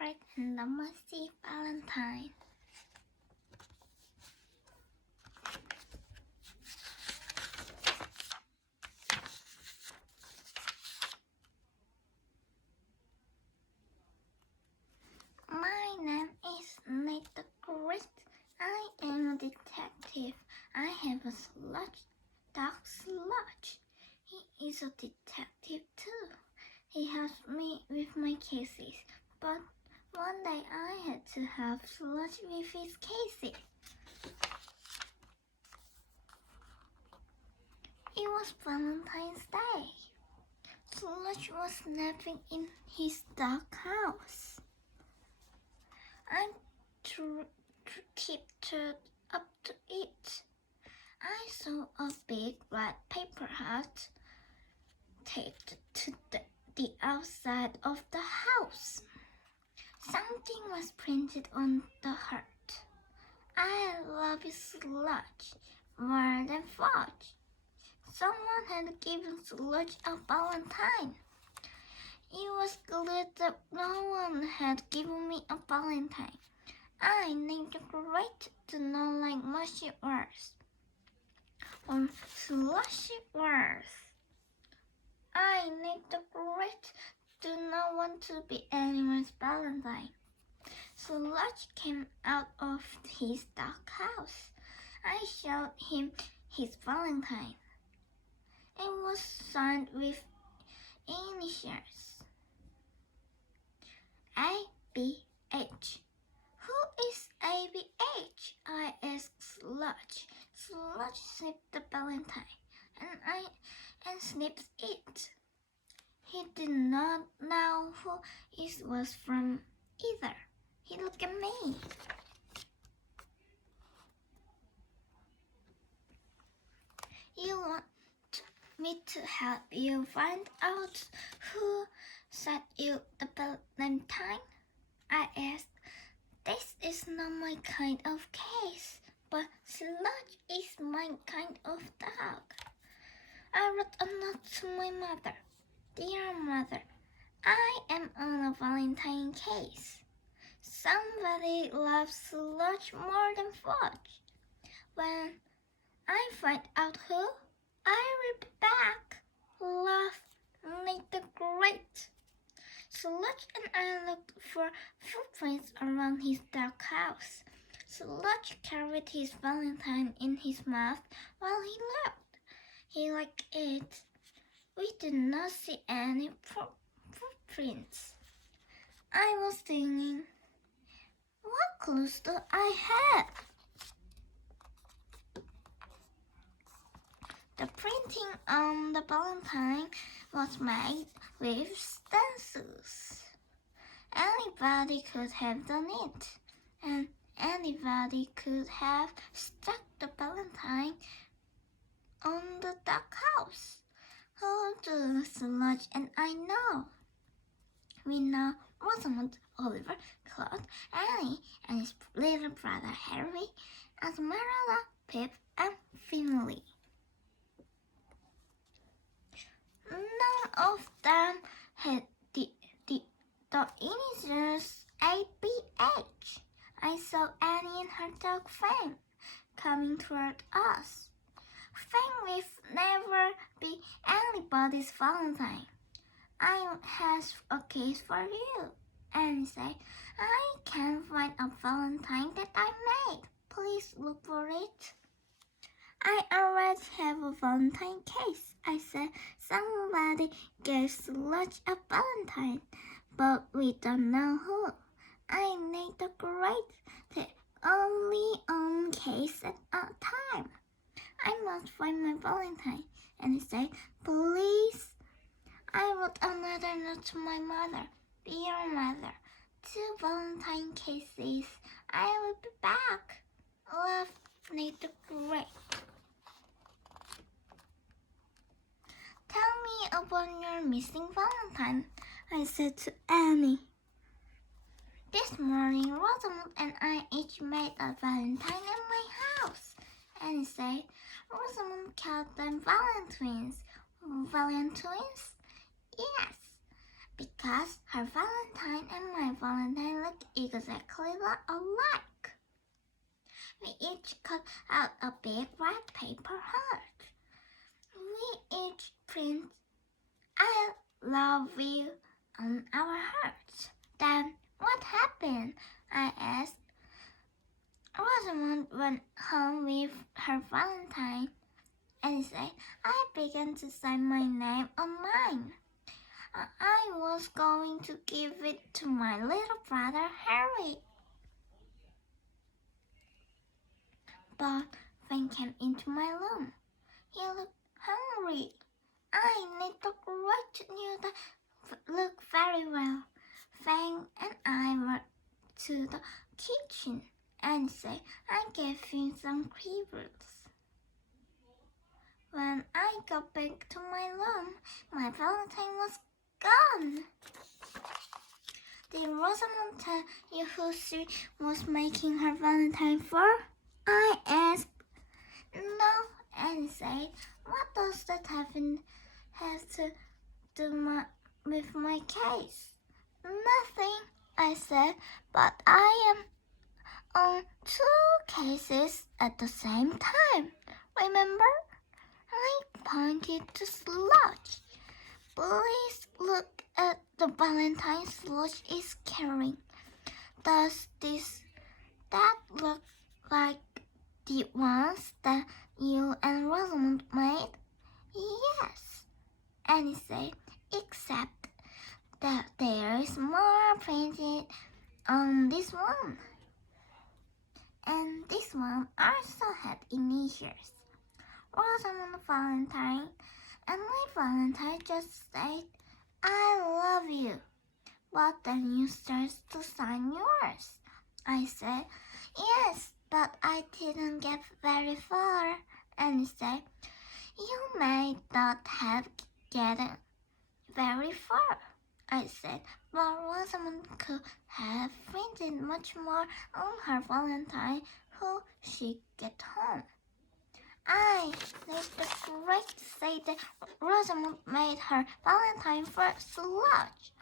Secret and the Mushy Valentine. My name is Nate the Great. I am a detective. I have a sludge, dark sludge. He is a detective too. He helps me with my cases, but one day I had to help Sludge with his cases. It was Valentine's Day. Sludge was napping in his dark house. I tiptoed up to it. I saw a big red paper hat taped to the outside of the house. Something was printed on the heart. I love you, Sludge, more than fudge. Someone had given Sludge a valentine. It was glad that no one had given me a valentine. I named the Great to know like mushy words. On slushy words. I named the Great to not want to be anyone's valentine. Sludge came out of his dark house. I showed him his valentine. It was signed with initials. A-B-H. Who is A-B-H? I asked Sludge. Sludge snipped the valentine, and snipped it. He did not know who it was from either. He looked at me. You want me to help you find out who sent you the valentine? I asked. This is not my kind of case, but Sludge is my kind of dog. I wrote a note to my mother. Dear mother, I am on a Valentine case. Somebody loves Sludge more than fudge. When I find out who, I will be back. Love, Nate the Great. Sludge and I looked for footprints around his dark house. Sludge carried his valentine in his mouth while he looked. He liked it. We did not see any footprints. I was thinking, what clues do I have? The printing on the valentine was made with stencils. Anybody could have done it, and anybody could have stuck the valentine on the dark house. Who do Sludge and I know? We know Rosamond, Oliver, Claude, Annie, and his little brother Harry, Esmeralda, Pip, and Finley. None of them had the initials A-B-H. I saw Annie and her dog Fang coming toward us. Fang will never be anybody's valentine. I have a case for you. Annie said, I can't find a valentine that I made. Please look for it. I already have a valentine case. I said, somebody gave Sludge a valentine, but we don't know who. I made the Great the only own case at a time. I must find my valentine. And he said, please. I wrote another note to my mother. Dear mother, 2 valentine cases. I will be back. Love, Nate the Great. Tell me about your missing valentine, I said to Annie. This morning, Rosamond and I each made a valentine at my house. Annie said, Rosamond called them valentines. Valentines? Yes, because her valentine and my valentine look exactly alike. We each cut out a big red paper heart. We each print "I love you" on our hearts. Then what happened? I asked. Rosamond went home with her valentine and said, I began to sign my name on mine. I was going to give it to my little brother Harry. But Fang came into my room. He looked hungry. I need the great news that looked very well. Fang and I went to the kitchen and said, I gave him some cribbles. When I got back to my room, my valentine was gone. Did Rosamond tell you who she was making her valentine for? I asked. No, Annie said. What does that have to do with my case? Nothing, I said, but I am on 2 cases at the same time. Remember? I pointed to Sludge. Please look at the valentine Sludge is carrying. Does that look like the ones that you and Rosamond made? Yes, Annie said, except that there is more printed on this one. And this one also had initials. Rosamond Valentine, and my Valentine just said, I love you. But then you start to sign yours. I said, yes, but I didn't get very far. And he said, you may not have gotten very far. I said, but Rosamond could have printed much more on her Valentine who she get home. I need the correct to say that Rosamond made her valentine for Sludge.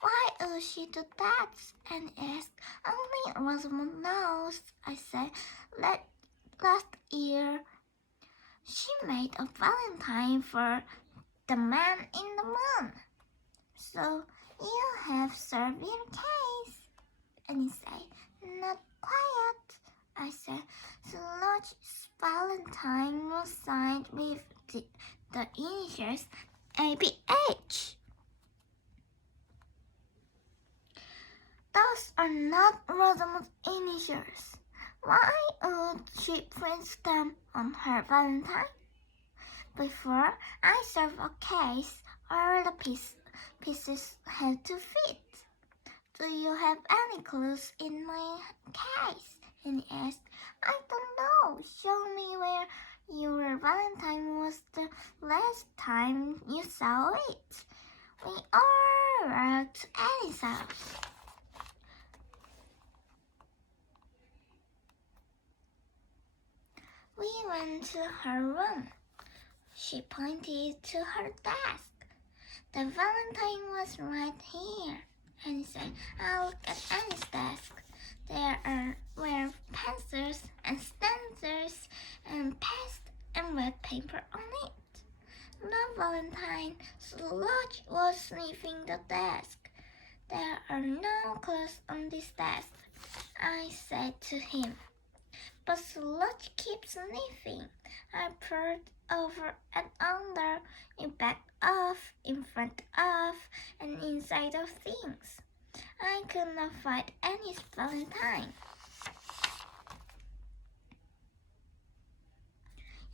Why would she do that? And asked. Only Rosamond knows. I said, last year she made a valentine for the man in the moon. So you have served your case. And he said, not quiet. I said, Sludge's valentine was signed with the initials ABH. Those are not Rosamond's initials. Why would she print them on her valentine? Before I served a case, all the pieces had to fit. Do you have any clues in my case? And he asked. I don't know. Show me where your valentine was the last time you saw it. We all were at Annie's house. We went to her room. She pointed to her desk. The valentine was right here. And said, I'll look at Annie's desk. There were pencils and stencils and paste and red paper on it. No valentine. Sludge was sniffing the desk. There are no clues on this desk, I said to him. But Sludge keeps sniffing. I peered over and under, in back of, in front of, and inside of things. I could not find any valentine.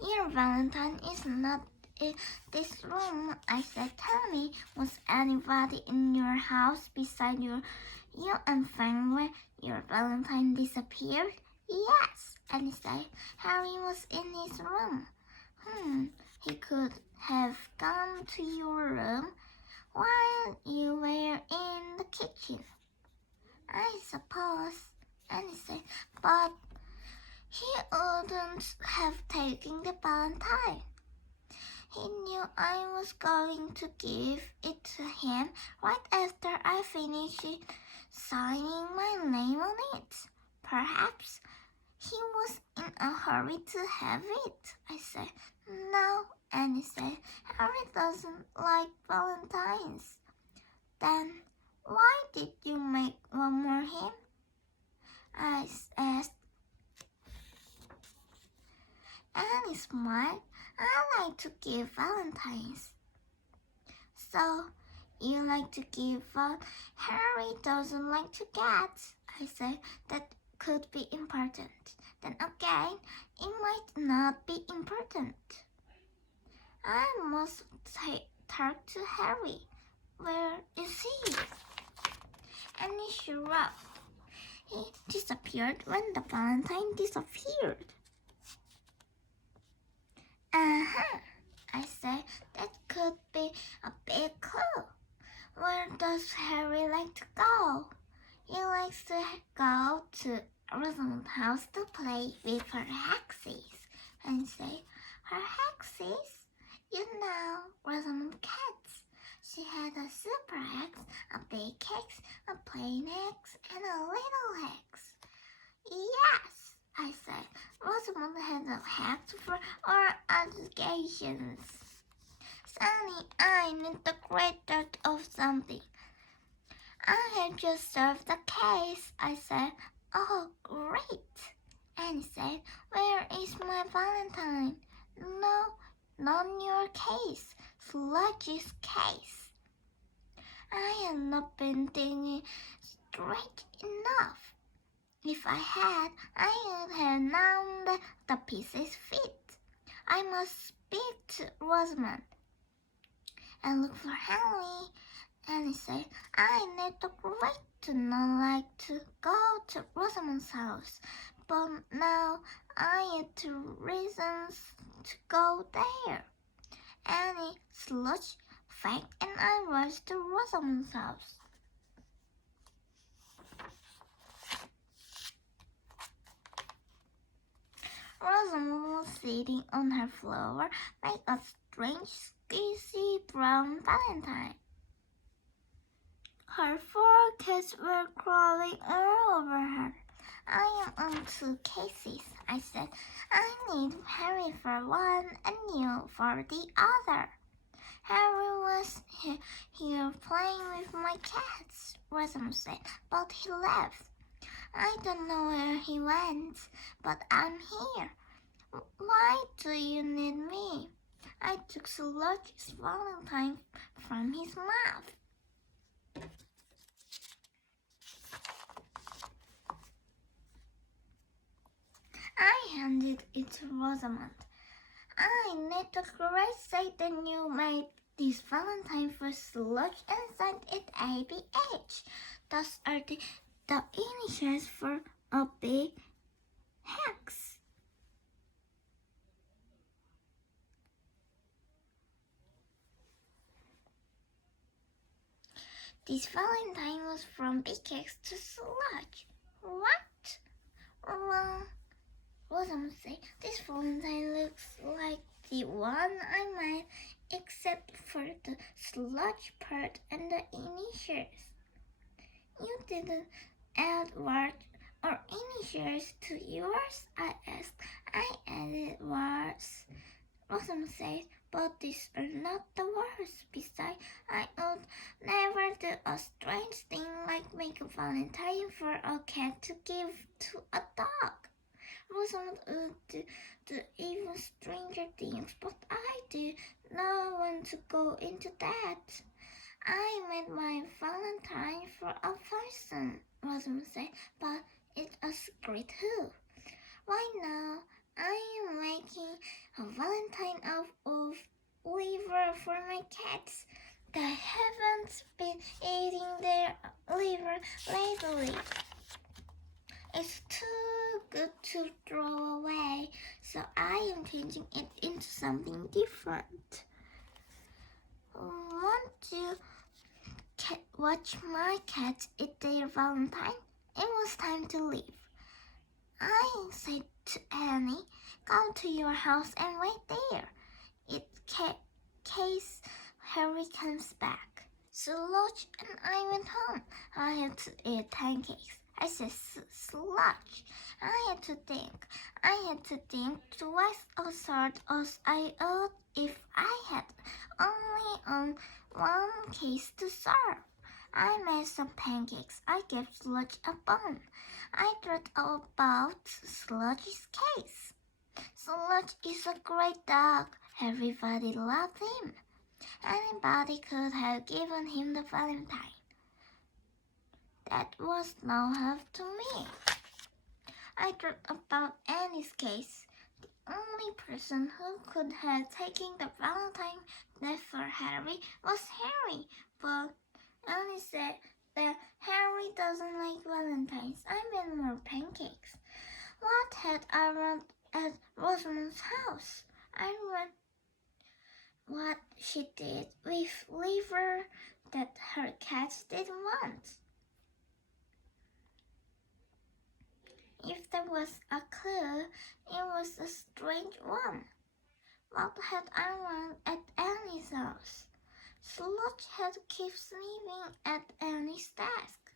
Your valentine is not in this room, I said. Tell me, was anybody in your house beside you and Fang where your valentine disappeared? Yes, and he said, Harry was in his room. He could have gone to your room while you were in the kitchen, I suppose. And he said, but he wouldn't have taken the valentine. He knew I was going to give it to him right after I finished signing my name on it. Perhaps he was in a hurry to have it. I said, no, and he said, Harry doesn't like valentines. Then why did you make one more him? I asked, and he smiled. I like to give valentines. So, you like to give Harry doesn't like to get. I said, that could be important. Then again, it might not be important. I must talk to Harry. Where is he? And he showed up. He disappeared when the valentine disappeared. Uh-huh, I said, that could be a big clue. Where does Harry like to go? He likes to go to Rosamond's house to play with her hexes and say, her hexes? You know, Rosamond cats. She had a super hex, a big hex, a plain hex, and a little hex. Yes, I said, Rosamond had a hex for our occasions. Sonny, I need the greater of something. I had just served the case. I said, oh, great. And he said, where is my valentine? No, not your case, Sludge's case. I had not been thinking straight enough. If I had, I would have known that the pieces fit. I must speak to Rosamond and look for Henry. And he said, I need the great to not like to go to Rosamond's house, but now I had two reasons to go there. Annie, Sludge, Fang, and I rushed to Rosamond's house. Rosamond was sitting on her floor like a strange, squishy brown valentine. Her 4 cats were crawling all over her. I am on 2 cases, I said. I need Harry for one and you for the other. Harry was here playing with my cats, Rosamond said, but he left. I don't know where he went, but I'm here. Why do you need me? I took Sludge's valentine from his mouth. I handed it to Rosamond. I need the correct say that you made this valentine for Sludge and signed it ABH. Those are the initials for a big hex. This valentine was from Big Hex to Sludge. What? Well, Rosamond said, this valentine looks like the one I made, except for the Sludge part and the initials. You didn't add words or initials to yours? I asked. I added words. Rosamond said, but these are not the words. Besides, I would never do a strange thing like make a valentine for a cat to give to a dog. Rosamond would do even stranger things, but I did not want to go into that. I made my valentine for a person, Rosamond said, but it's a secret too. Right now, I am making a valentine out of liver for my cats that haven't been eating their liver lately. It's too good to throw away, so I am changing it into something different. Want to watch my cats eat their valentine? It was time to leave. I said to Annie, go to your house and wait there. case Harry comes back. Sludge and I went home. I had to eat pancakes. I said, Sludge. I had to think. I had to think twice as hard as I would if I had only one case to serve. I made some pancakes. I gave Sludge a bone. I thought about Sludge's case. Sludge is a great dog. Everybody loved him. Anybody could have given him the valentine. That was no help to me. I thought about Annie's case. The only person who could have taken the valentine left for Harry was Harry, but Annie said that Harry doesn't like valentines. I made more pancakes. What had I run at Rosamond's house? I read what she did with liver that her cats didn't want. If there was a clue, it was a strange one. What had I run at Annie's house? Sludge had to keep sleeping at Annie's desk.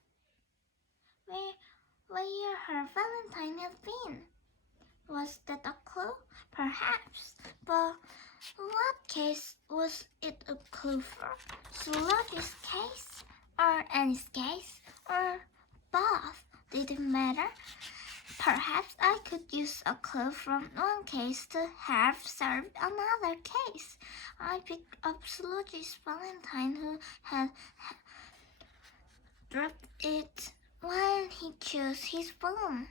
Where her valentine had been. Was that a clue? Perhaps. But what case was it a clue for? Sludge's case? Or Annie's case? Or both? Did it matter? Perhaps I could use a clue from one case to have served another case. I picked up Sludge's valentine who had dropped it while he chose his bone.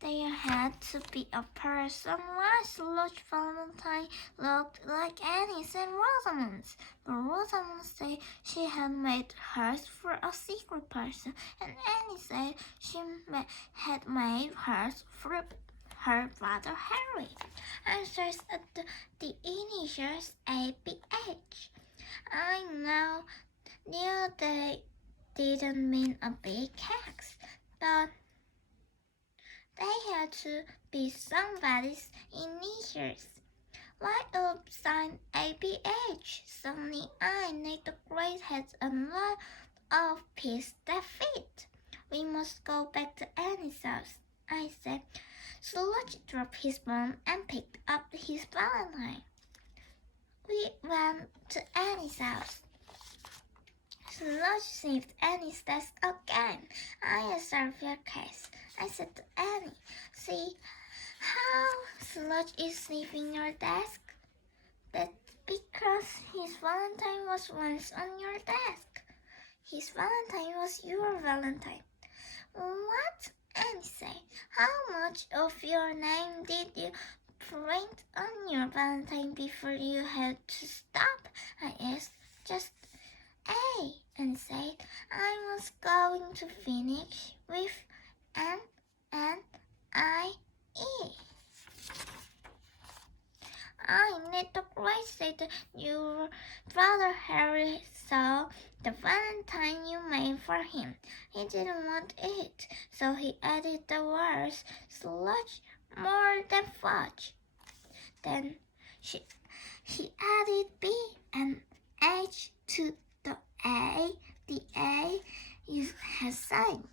There had to be a person why Sludge valentine looked like Annie's and Rosamond's. But Rosamond said she had made hers for a secret person, and Annie said she had made hers for her brother Harry. I searched at the initials ABH. I now knew they didn't mean a big X, but they had to be somebody's initials. Why would sign ABH? Suddenly I Nate the Great had a lot of pieces that fit. We must go back to Annie's house, I said. Sludge dropped his bone and picked up his valentine. We went to Annie's house. Sludge sniffed Annie's desk again. I observed your case. I said to Annie, see how Sludge is sniffing your desk? That's because his valentine was once on your desk. His valentine was your valentine. What? Annie said, how much of your name did you print on your valentine before you had to stop? I asked. Just A. And said I was going to finish with N-N-I-E. I Nate the Great said that your brother Harry saw the valentine you made for him. He didn't want it, so he added the words sludge more than fudge. Then he added B and H to the A. The A has signs.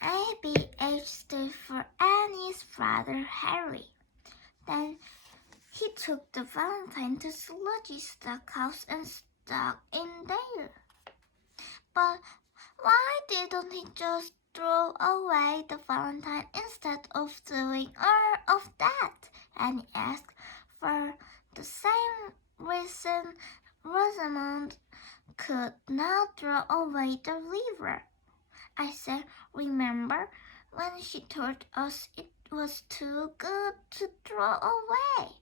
ABH stood for Annie's brother Harry. Then he took the valentine to Sludge's house and stuck in there. But why didn't he just throw away the valentine instead of doing all of that? Annie asked. For the same reason Rosamond could not throw away the liver. I said, remember when she told us it was too good to throw away?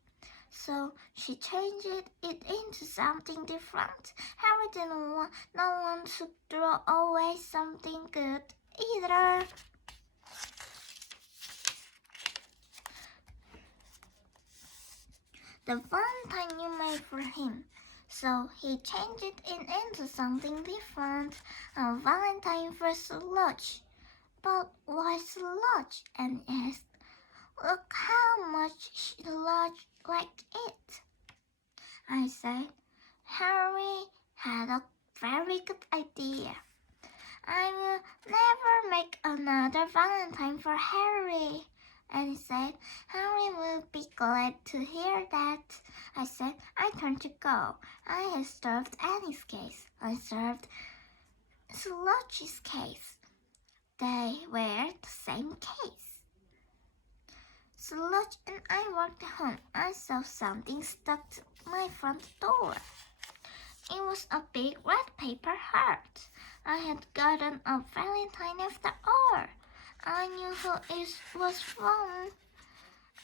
So she changed it into something different. Harry didn't want no one to throw away something good either. The valentine you made for him. So he changed it into something different, a valentine for Sludge. But why Sludge? And asked, Look how much she liked it. I said, Harry had a very good idea. I will never make another valentine for Harry. And he said, Harry will be glad to hear that. I said, I turned to go. I had served Annie's case. I served Sludgy's case. They were the same case. Sludge and I walked home. I saw something stuck to my front door. It was a big red paper heart. I had gotten a valentine after all. I knew who it was from.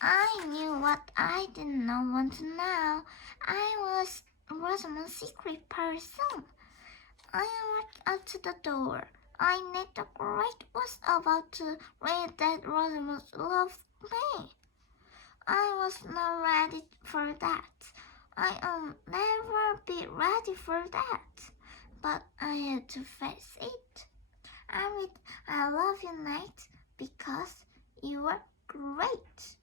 I knew what I did not want to know. I was Rosamond's secret person. I walked out to the door. I knew the great was about to read that Rosamond loved me. I was not ready for that. I'll never be ready for that. But I had to face it. I love you, Nate, because you were great.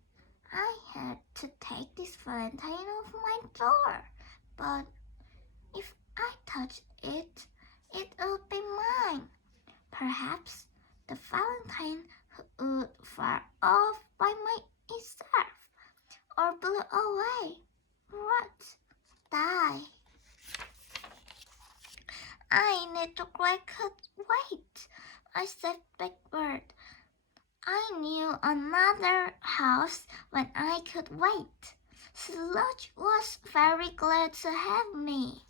I had to take this valentine off my door, but if I touched it, it would be mine. Perhaps the valentine would fall off by myself, or blew away, rot, die. I need to could wait. I stepped backward. I knew another house when I could wait. Sludge was very glad to have me.